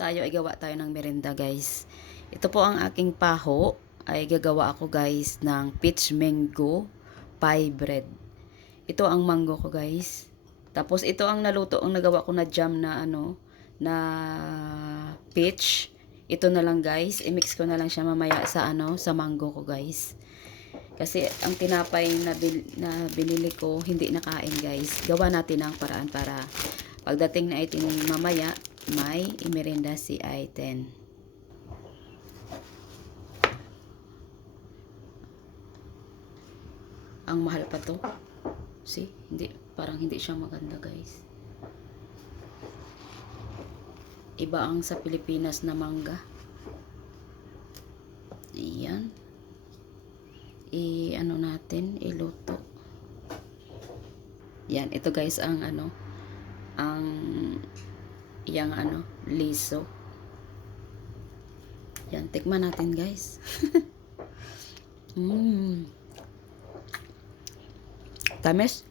tayo ay gawa tayo ng merenda guys. Ito po ang aking paho ay gagawa ako guys ng peach mango pie bread. Ito ang mango ko guys. Tapos ito ang naluto ang nagawa ko na jam na ano na peach. Ito na lang guys, i-mix ko na lang siya mamaya sa ano sa mango ko guys. Kasi ang tinapay na, bil- na binili ko hindi nakain guys. Gawa natin ang paraan para pagdating na itin mamaya may imerenda si Aiten. Ang mahal pa to. See? Hindi, parang hindi siya maganda guys. Iba ang sa Pilipinas na mangga. Ayan. I, ano natin, iluto. Yan, ito guys ang ano, ang yang ano, liso. Yan, tikman natin guys. Mmm. Tamis.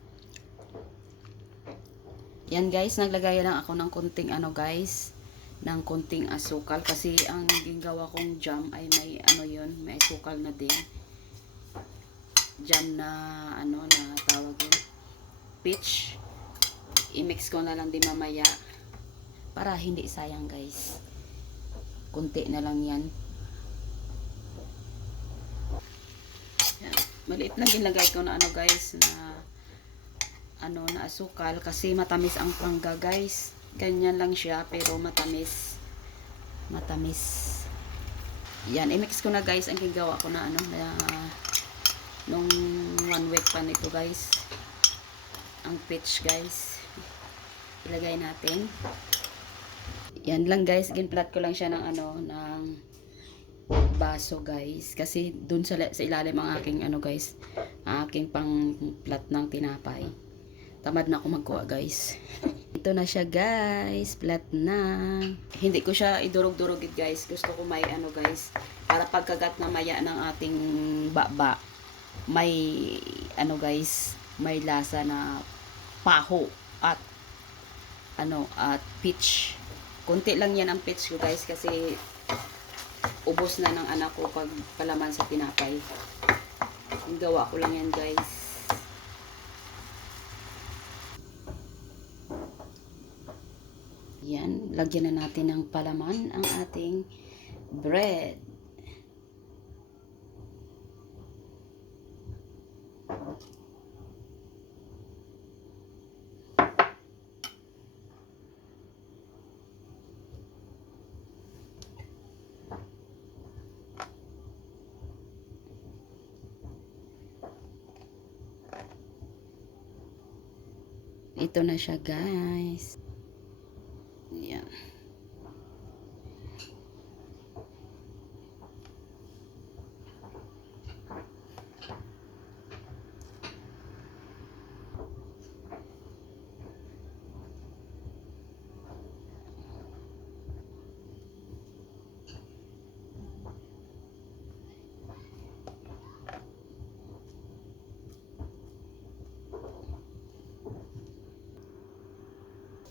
Yan guys, naglagay lang ako ng konting ano guys, ng konting asukal kasi ang ginagawa kong jam ay may ano yun, may asukal na din. Jam na ano na tawag yun, peach. I-mix ko na lang din mamaya para hindi sayang guys. Kunti na lang yan. Maliit lang ginagay ko na ano guys na ano na asukal kasi matamis ang pangga guys. Ganyan lang siya pero matamis. Matamis. Yan, i-mix ko na guys ang ginagawa ko na ano na nung one week pa nito guys. Ang peach guys. Ilagay natin. Yan lang guys, ginplat ko lang siya ng ano ng baso guys. Kasi dun sa, sa ilalim ang aking ano guys ang aking pang plat ng tinapay. Tamad na ako magkuha guys. Ito na siya guys. Plat na. Hindi ko siya idurog-durog guys. Gusto ko may ano guys para pagkagat na maya ng ating baba may ano guys may lasa na paho at ano at peach konti lang yan ang peach ko guys kasi ubos na ng anak ko pag palaman sa tinapay. Ang gawa ko lang yan guys. Yan, lagyan na natin ng palaman ang ating bread. Ito na siya guys. Yan.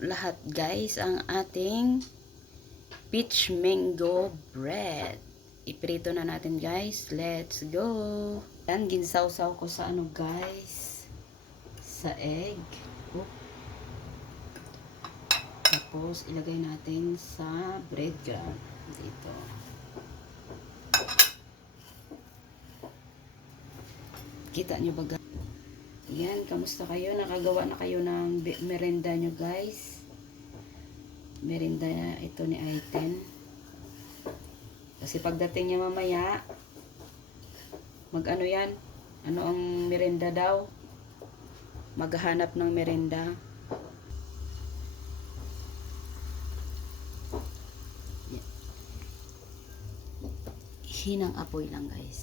Lahat guys ang ating peach mango bread. Iprito na natin guys. Let's go. Yan, ginsawsaw ko sa ano guys. Sa egg. Oop. Tapos ilagay natin sa bread gun. Dito. Kita nyo ba guys? Yan, kamusta kayo? Nakagawa na kayo ng merenda nyo guys. Merenda na ito ni Aiten. Kasi pagdating niya mamaya, mag ano yan? Ano ang merenda daw? Maghanap ng merenda. Yan. Hinang apoy lang guys.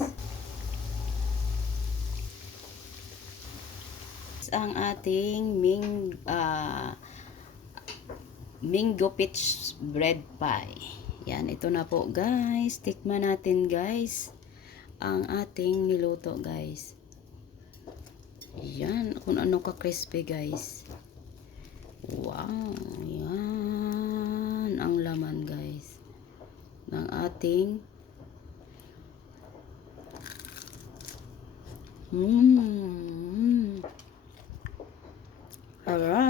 Ang ating ming ah, mango peach bread pie. Yan, ito na po guys. Tikman natin guys ang ating niluto guys. Yan, kung ano ka crispy guys. Wow, yan. Ang laman guys ng ating Mmm. All.